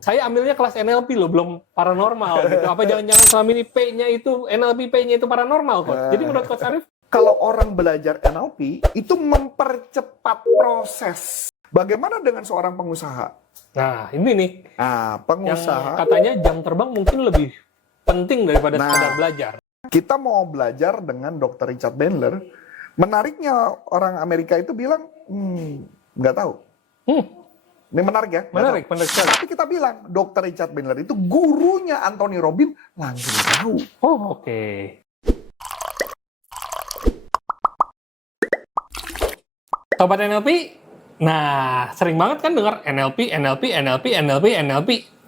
Saya ambilnya kelas NLP loh, belum paranormal gitu. Apa jangan-jangan selama ini P-nya itu, NLP P-nya itu paranormal, Coach? Jadi menurut Coach Arif, Kalau orang belajar NLP, itu mempercepat proses. Bagaimana dengan seorang pengusaha? nah ini nih, Nah, yang pengusaha, katanya jam terbang mungkin lebih penting daripada sekedar belajar. kita mau belajar dengan Dr. Richard Bandler. Menariknya orang Amerika itu bilang, nggak tahu. Ini menarik ya? Menarik sekali. Tapi kita bilang, Dr. Richard Bandler itu gurunya Anthony Robbins, langsung tahu. Oh, oke. Sobat NLP, nah sering banget kan dengar NLP.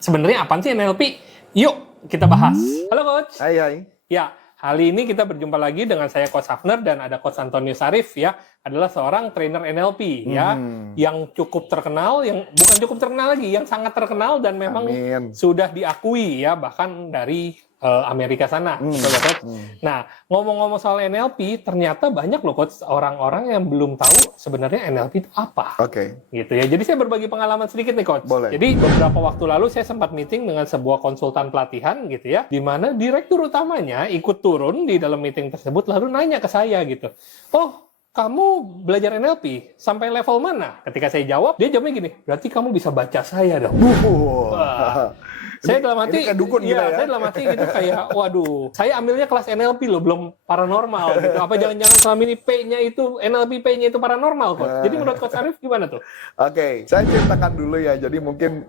Sebenarnya apaan sih NLP? Yuk kita bahas. Halo Coach. Hai. Ya, kali ini kita berjumpa lagi dengan saya Coach Hafner dan ada Coach Antonius Arif ya, adalah seorang trainer NLP ya, yang cukup terkenal, yang bukan cukup terkenal lagi, yang sangat terkenal dan memang sudah diakui ya, bahkan dari Amerika sana. Coach. Nah, ngomong-ngomong soal NLP, ternyata banyak loh Coach orang-orang yang belum tahu sebenarnya NLP itu apa. Oke. Gitu ya. Jadi saya berbagi pengalaman sedikit nih Coach. Boleh. Jadi beberapa waktu lalu saya sempat meeting dengan sebuah konsultan pelatihan gitu ya, di mana direktur utamanya ikut turun di dalam meeting tersebut lalu nanya ke saya gitu. Oh, kamu belajar NLP sampai level mana? Ketika saya jawab, dia jawabnya gini, berarti kamu bisa baca saya dong. Wah. Saya dalam hati, saya dalam hati gitu kayak, waduh, saya ambilnya kelas NLP loh, belum paranormal gitu. Apa jangan-jangan selama ini P-nya itu, NLP P-nya itu paranormal, Coach? Jadi menurut Coach Arif gimana tuh? Oke, saya ceritakan dulu ya. Jadi mungkin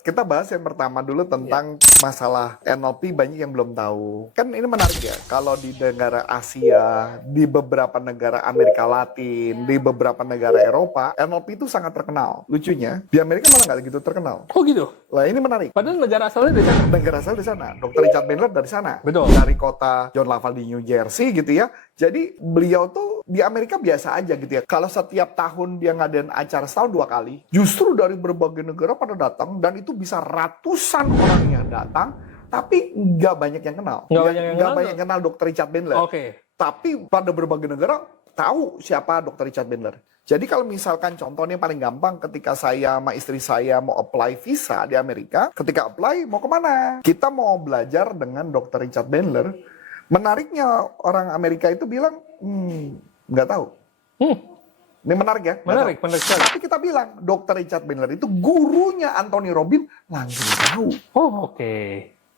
kita bahas yang pertama dulu tentang masalah NLP, banyak yang belum tahu. Kan ini menarik ya, kalau di negara Asia, di beberapa negara Amerika Latin, di beberapa negara Eropa, NLP itu sangat terkenal. Lucunya, di Amerika malah nggak begitu terkenal. Oh gitu? Lah ini menarik. Padahal negara asalnya dari sana. Negara asal dari sana. Dr. Richard Bandler dari sana. Betul. Dari kota John Laval di New Jersey gitu ya. Jadi beliau tuh di Amerika biasa aja gitu ya. Kalau setiap tahun dia ngadain acara setahun 2 kali, justru dari berbagai negara pada datang dan itu bisa ratusan orang yang datang, tapi nggak banyak yang kenal. Nggak banyak yang kenal Dr. Richard Bandler. Oke. Tapi pada berbagai negara tahu siapa Dr. Richard Bandler. Jadi kalau misalkan contohnya paling gampang ketika saya sama istri saya mau apply visa di Amerika, ketika apply mau kemana? Kita mau belajar dengan Dr. Richard Bandler. Menariknya orang Amerika itu bilang, nggak tahu. Ini menarik ya? Menarik sekali. Tapi kita bilang, Dr. Richard Bandler itu gurunya Anthony Robbins, langsung tahu. Oh, oke.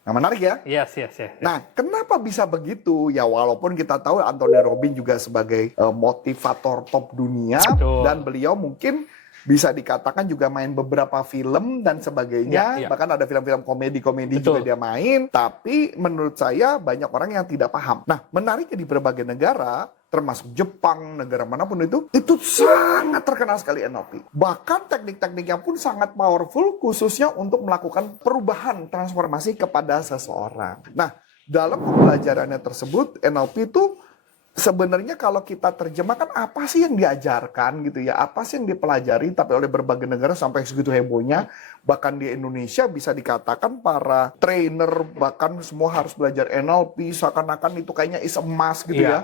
Nah, menarik ya? Yes. Nah, kenapa bisa begitu? Ya, walaupun kita tahu Anthony Robbins juga sebagai motivator top dunia. Betul. Dan beliau mungkin bisa dikatakan juga main beberapa film dan sebagainya. Ya. Bahkan ada film-film komedi juga dia main. Tapi menurut saya banyak orang yang tidak paham. Nah, menariknya di berbagai negara, termasuk Jepang, negara manapun itu sangat terkenal sekali NLP. Bahkan teknik-tekniknya pun sangat powerful, khususnya untuk melakukan perubahan transformasi kepada seseorang. Nah, dalam pembelajarannya tersebut, NLP itu sebenarnya kalau kita terjemahkan apa sih yang diajarkan gitu ya, apa sih yang dipelajari, tapi oleh berbagai negara sampai segitu hebohnya, bahkan di Indonesia bisa dikatakan para trainer bahkan semua harus belajar NLP, seakan-akan itu kayaknya is emas gitu ya.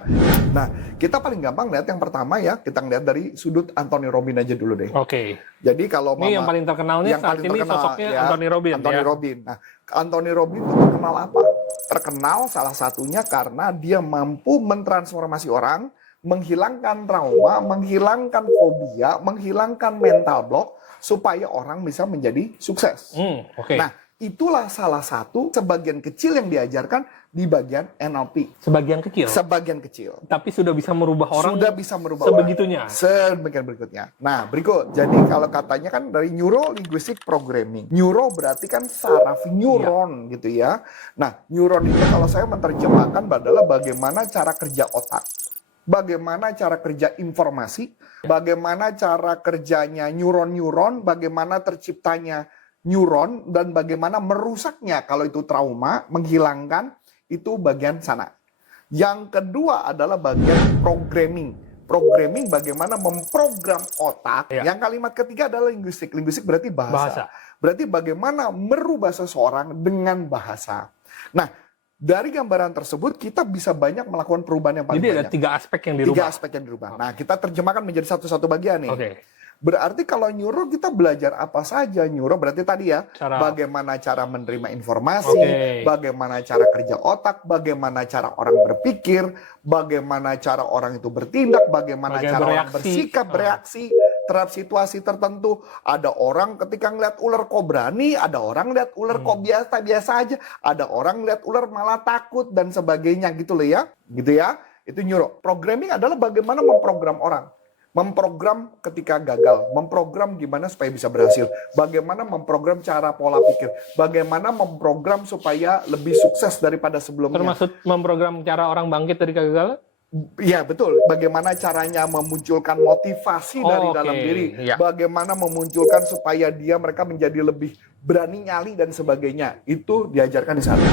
Nah, kita paling gampang lihat yang pertama ya, kita ngeliat dari sudut Anthony Robbins aja dulu deh. Oke. Jadi kalau ini yang paling terkenalnya saat ini sosoknya ya, Anthony Robbins. Nah, Anthony Robbins itu terkenal apa? Terkenal salah satunya karena dia mampu mentransformasi orang, menghilangkan trauma, menghilangkan fobia, menghilangkan mental block supaya orang bisa menjadi sukses. Nah, itulah salah satu sebagian kecil yang diajarkan di bagian NLP. Sebagian kecil? Sebagian kecil. Tapi sudah bisa merubah orang? Sudah bisa merubah sebegitunya? Sebagian berikutnya. Nah, berikut. Jadi kalau katanya kan dari Neuro Linguistic Programming. Neuro berarti kan saraf, neuron gitu ya. Nah, neuron itu kalau saya menerjemahkan adalah bagaimana cara kerja otak. Bagaimana cara kerja informasi, bagaimana cara kerjanya neuron-neuron, bagaimana terciptanya neuron, dan bagaimana merusaknya kalau itu trauma, menghilangkan, itu bagian sana. Yang kedua adalah bagian programming. Programming bagaimana memprogram otak. Yang kalimat ketiga adalah linguistik. Linguistik berarti bahasa. Berarti bagaimana merubah seseorang dengan bahasa. Nah, dari gambaran tersebut kita bisa banyak melakukan perubahan yang paling banyak. Jadi ada 3 aspek yang dirubah. 3 aspek yang dirubah. Nah, kita terjemahkan menjadi satu-satu bagian nih. Berarti kalau nyuruh kita belajar apa saja. Nyuruh berarti tadi ya, bagaimana cara menerima informasi, bagaimana cara kerja otak, bagaimana cara orang berpikir, bagaimana cara orang itu bertindak, bagaimana cara orang bersikap, bereaksi terhadap situasi tertentu. Ada orang ketika ngeliat ular kok berani, ada orang ngeliat ular kok biasa-biasa aja, ada orang ngeliat ular malah takut dan sebagainya gitu loh ya. Gitu ya. Itu nyuruh. Programming adalah bagaimana memprogram orang. Memprogram ketika gagal, memprogram gimana supaya bisa berhasil, bagaimana memprogram cara pola pikir, bagaimana memprogram supaya lebih sukses daripada sebelumnya. Termasuk memprogram cara orang bangkit dari kegagalan? Iya betul, bagaimana caranya memunculkan motivasi dari dalam diri, bagaimana memunculkan supaya mereka menjadi lebih berani nyali dan sebagainya, itu diajarkan di sana.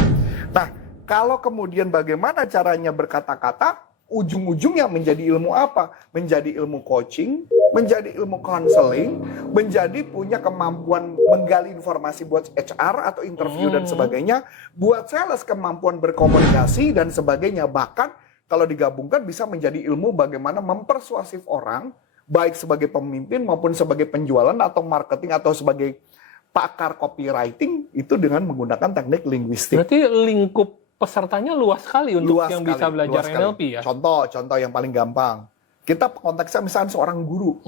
Nah, kalau kemudian bagaimana caranya berkata-kata, ujung-ujungnya menjadi ilmu apa? Menjadi ilmu coaching, menjadi ilmu counseling, menjadi punya kemampuan menggali informasi buat HR atau interview dan sebagainya, buat sales kemampuan berkomunikasi dan sebagainya. Bahkan kalau digabungkan bisa menjadi ilmu bagaimana mempersuasif orang, baik sebagai pemimpin maupun sebagai penjualan atau marketing atau sebagai pakar copywriting, itu dengan menggunakan teknik linguistik. Berarti lingkup pesertanya luas sekali untuk yang bisa belajar NLP ya? Contoh yang paling gampang. Kita konteksnya misalnya seorang guru.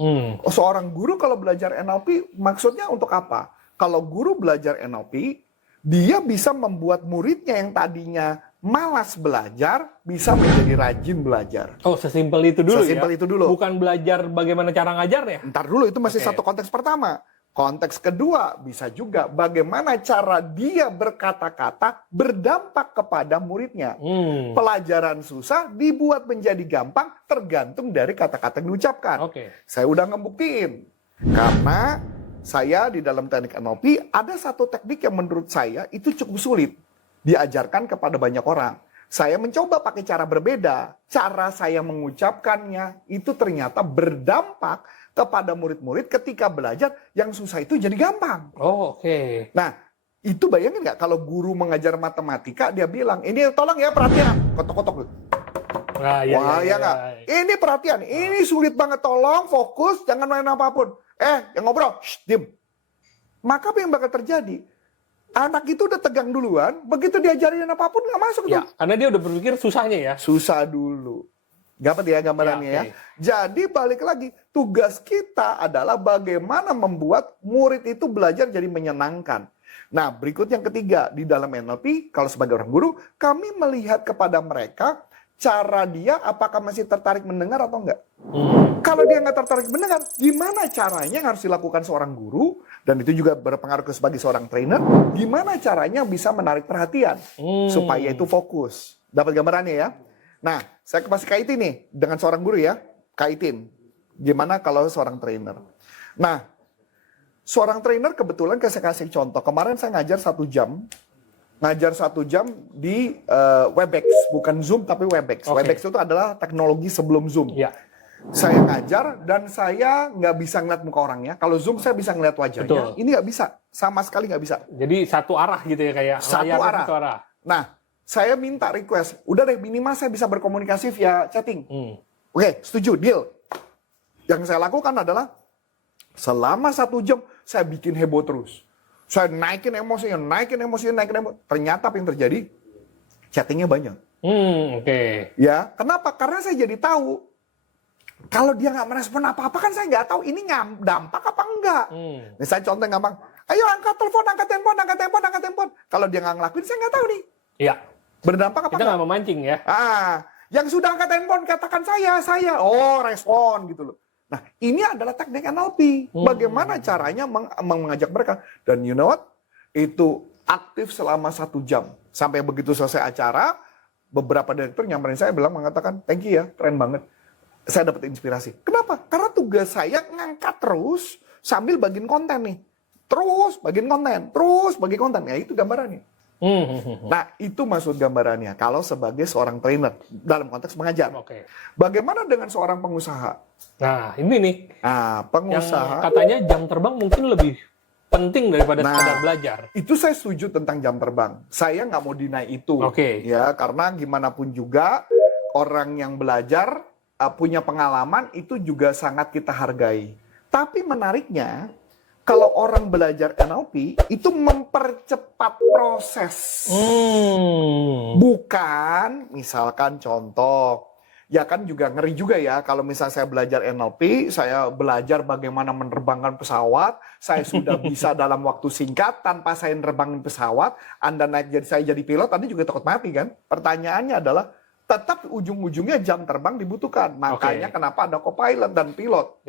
Seorang guru kalau belajar NLP maksudnya untuk apa? Kalau guru belajar NLP, dia bisa membuat muridnya yang tadinya malas belajar, bisa menjadi rajin belajar. Oh, sesimpel itu dulu Sesimpel itu dulu. Bukan belajar bagaimana cara ngajarnya? Ntar dulu, itu masih satu konteks pertama. Konteks kedua bisa juga bagaimana cara dia berkata-kata berdampak kepada muridnya. Pelajaran susah dibuat menjadi gampang tergantung dari kata-kata yang diucapkan. Saya udah ngebuktiin. Karena saya di dalam teknik NLP ada satu teknik yang menurut saya itu cukup sulit diajarkan kepada banyak orang. Saya mencoba pakai cara berbeda. Cara saya mengucapkannya itu ternyata berdampak kepada murid-murid ketika belajar yang susah itu jadi gampang. Nah, itu bayangin nggak kalau guru mengajar matematika, dia bilang, ini tolong ya perhatian, kotok-kotok. Wah, ya nggak? Ini perhatian, ini sulit banget, tolong fokus, jangan main apapun. Yang ngobrol, diam. Maka apa yang bakal terjadi? Anak itu udah tegang duluan, begitu diajarin apapun nggak masuk tuh. Karena dia udah berpikir susahnya ya. Susah dulu. Dapat ya gambarannya ya. Jadi balik lagi, tugas kita adalah bagaimana membuat murid itu belajar jadi menyenangkan. Nah, berikut yang ketiga, di dalam NLP, kalau sebagai orang guru, kami melihat kepada mereka cara dia apakah masih tertarik mendengar atau enggak. Kalau dia nggak tertarik mendengar, gimana caranya yang harus dilakukan seorang guru, dan itu juga berpengaruh sebagai seorang trainer, gimana caranya bisa menarik perhatian supaya itu fokus. Dapat gambarannya ya? Nah, saya kasih kaitin nih dengan seorang guru ya, kaitin. Gimana kalau seorang trainer? Nah, seorang trainer kebetulan saya kasih contoh. Kemarin saya ngajar 1 jam. Ngajar 1 jam di Webex, bukan Zoom tapi Webex. Webex itu adalah teknologi sebelum Zoom. Saya ngajar dan saya nggak bisa ngeliat muka orangnya. Kalau Zoom saya bisa ngeliat wajahnya. Ini nggak bisa, sama sekali nggak bisa. Jadi satu arah gitu ya, kayak satu arah. Nah, saya minta request, udah deh minimal saya bisa berkomunikasi via chatting. Oke, setuju, deal. Yang saya lakukan adalah selama 1 jam saya bikin heboh terus. Saya naikin emosinya. Ternyata apa yang terjadi? Chattingnya banyak. Ya, kenapa? Karena saya jadi tahu. Kalau dia nggak merespon apa-apa kan saya nggak tahu ini dampak apa enggak. Misalnya contoh gampang, ayo angkat telepon. Kalau dia nggak ngelakuin saya nggak tahu nih. Berdampak apa kita nggak memancing ya. Yang sudah angkat telepon katakan saya. Oh, respon gitu loh. Nah, ini adalah teknik NLP. Bagaimana caranya mengajak mereka. Dan you know what? Itu aktif selama 1 jam. Sampai begitu selesai acara, beberapa direktur nyamperin saya mengatakan, thank you ya, keren banget. Saya dapat inspirasi. Kenapa? Karena tugas saya ngangkat terus sambil bagiin konten nih. Terus bagiin konten. Ya itu gambarannya. Nah, itu maksud gambarannya. Kalau sebagai seorang trainer dalam konteks mengajar. Bagaimana dengan seorang pengusaha? Nah, ini nih. Pengusaha. Yang katanya jam terbang mungkin lebih penting daripada sekedar belajar. Itu saya setuju tentang jam terbang. Saya nggak mau deny itu. Ya, karena gimana pun juga orang yang belajar punya pengalaman itu juga sangat kita hargai. Tapi menariknya, kalau orang belajar NLP, itu mempercepat proses. Bukan, misalkan contoh, ya kan juga ngeri juga ya, kalau misalnya saya belajar NLP, saya belajar bagaimana menerbangkan pesawat, saya sudah bisa dalam waktu singkat, tanpa saya nerbangin pesawat, Anda naik saya jadi pilot, tadi juga takut mati kan? Pertanyaannya adalah, tetap ujung-ujungnya jam terbang dibutuhkan. Makanya kenapa ada co-pilot dan pilot.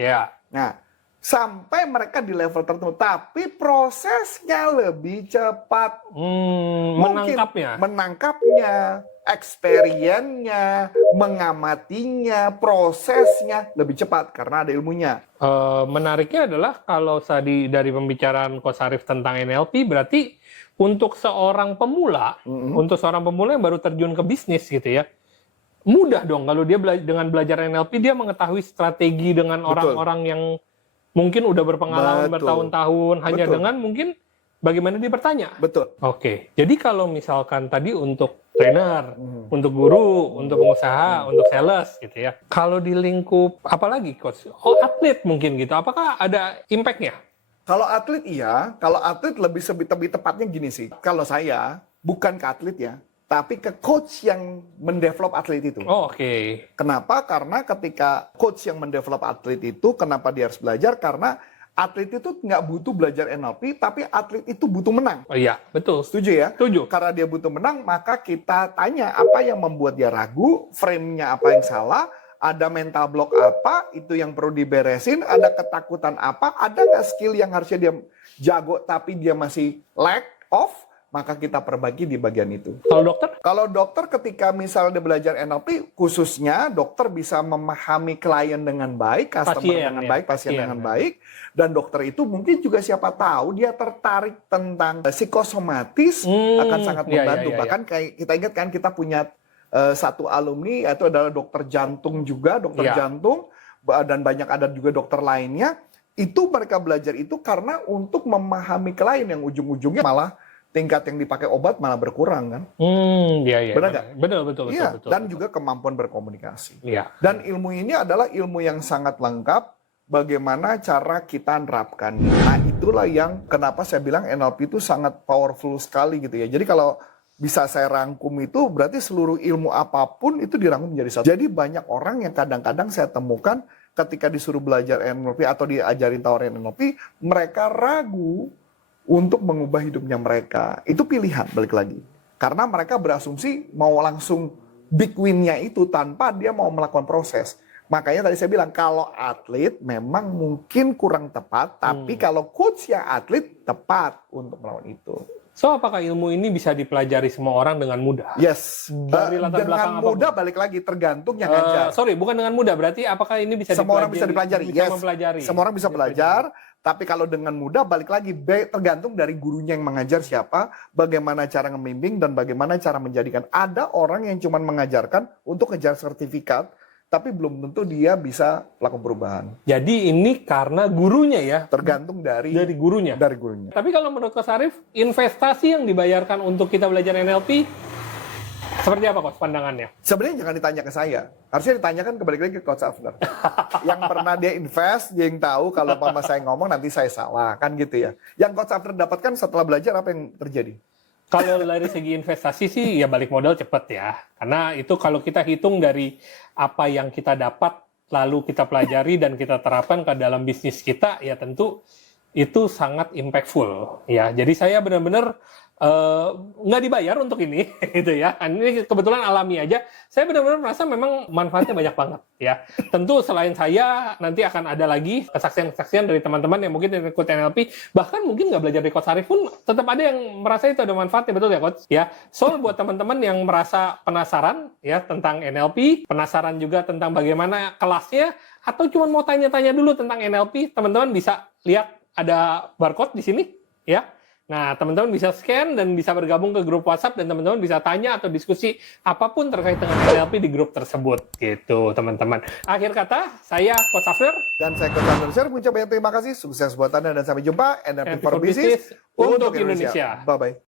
Nah, sampai mereka di level tertentu, tapi prosesnya lebih cepat. Menangkapnya, experience-nya, mengamatinya, prosesnya lebih cepat karena ada ilmunya. Menariknya adalah kalau tadi dari pembicaraan Coach Arif tentang NLP, berarti untuk seorang pemula, yang baru terjun ke bisnis gitu ya, mudah dong kalau dia dengan belajar NLP, dia mengetahui strategi dengan orang-orang yang mungkin udah berpengalaman bertahun-tahun, hanya dengan mungkin bagaimana dia bertanya. Oke, jadi kalau misalkan tadi untuk trainer, untuk guru, untuk pengusaha, untuk sales gitu ya. Kalau di lingkup apalagi coach? Atlet mungkin gitu. Apakah ada impact-nya? Kalau atlet iya, kalau atlet lebih tepatnya gini sih. Kalau saya bukan ke atlet ya, tapi ke coach yang mendevelop atlet itu. Kenapa? Karena ketika coach yang mendevelop atlet itu, kenapa dia harus belajar? Karena atlet itu nggak butuh belajar NLP, tapi atlet itu butuh menang. Iya, betul. Setuju ya? Setuju. Karena dia butuh menang, maka kita tanya apa yang membuat dia ragu, frame-nya apa yang salah, ada mental block apa, itu yang perlu diberesin, ada ketakutan apa, ada nggak skill yang harusnya dia jago, tapi dia masih lack of, maka kita perbaiki di bagian itu. Kalau dokter? Kalau dokter ketika misalnya belajar NLP, khususnya dokter bisa memahami klien dengan baik, customer dengan baik, pasien dengan baik, dan dokter itu mungkin juga siapa tahu dia tertarik tentang psikosomatis, akan sangat membantu. Bahkan kayak kita ingat kan kita punya satu alumni, yaitu adalah dokter jantung juga, dokter jantung, dan banyak ada juga dokter lainnya, itu mereka belajar itu karena untuk memahami klien yang ujung-ujungnya malah tingkat yang dipakai obat malah berkurang kan? Benar nggak? Betul. Dan juga kemampuan berkomunikasi. Dan ilmu ini adalah ilmu yang sangat lengkap. Bagaimana cara kita nerapkan? Nah itulah yang kenapa saya bilang NLP itu sangat powerful sekali gitu ya. Jadi kalau bisa saya rangkum itu berarti seluruh ilmu apapun itu dirangkum menjadi satu. Jadi banyak orang yang kadang-kadang saya temukan ketika disuruh belajar NLP atau diajarin tawarin NLP, mereka ragu untuk mengubah hidupnya mereka. Itu pilihan, balik lagi. Karena mereka berasumsi mau langsung big win-nya itu tanpa dia mau melakukan proses. Makanya tadi saya bilang, kalau atlet memang mungkin kurang tepat, tapi kalau coach yang atlet, tepat untuk melakukan itu. So, apakah ilmu ini bisa dipelajari semua orang dengan mudah? Yes. Dari latar belakang dengan mudah, balik lagi, tergantung yang ngajar. Bukan dengan mudah. Berarti apakah ini bisa semua orang bisa dipelajari? Bisa mempelajari. Semua orang bisa belajar. Tapi kalau dengan mudah, balik lagi, tergantung dari gurunya yang mengajar siapa, bagaimana cara ngembimbing, dan bagaimana cara menjadikan. Ada orang yang cuma mengajarkan untuk ngejar sertifikat, tapi belum tentu dia bisa melakukan perubahan. Jadi ini karena gurunya ya? Tergantung dari gurunya? Dari gurunya. Tapi kalau menurut Coach Arif, investasi yang dibayarkan untuk kita belajar NLP, seperti apa Coach pandangannya? Sebenarnya jangan ditanya ke saya. Harusnya ditanyakan kembali lagi ke Coach Afner. Yang pernah dia invest, dia yang tahu kalau mama saya ngomong nanti saya salah. Kan gitu ya. Yang Coach Afner dapatkan setelah belajar apa yang terjadi? Kalau dari segi investasi sih ya balik modal cepet ya. Karena itu kalau kita hitung dari apa yang kita dapat, lalu kita pelajari dan kita terapkan ke dalam bisnis kita, ya tentu itu sangat impactful. Ya, jadi saya benar-benar nggak dibayar untuk ini, gitu ya. Ini kebetulan alami aja. Saya benar-benar merasa memang manfaatnya banyak banget, ya. Tentu selain saya, nanti akan ada lagi kesaksian-kesaksian dari teman-teman yang mungkin ikut NLP, bahkan mungkin nggak belajar dari Coach Arif pun, tetap ada yang merasa itu ada manfaatnya, betul ya Coach? Ya. So, buat teman-teman yang merasa penasaran, ya, tentang NLP, penasaran juga tentang bagaimana kelasnya, atau cuma mau tanya-tanya dulu tentang NLP, teman-teman bisa lihat ada barcode di sini, ya. Nah, teman-teman bisa scan dan bisa bergabung ke grup WhatsApp dan teman-teman bisa tanya atau diskusi apapun terkait dengan NLP di grup tersebut, gitu teman-teman. Akhir kata, saya Coach Afner dan saya Coach Afner. Mengucapkan terima kasih, sukses buat Anda dan sampai jumpa NLP for Business untuk Indonesia. Bye-bye.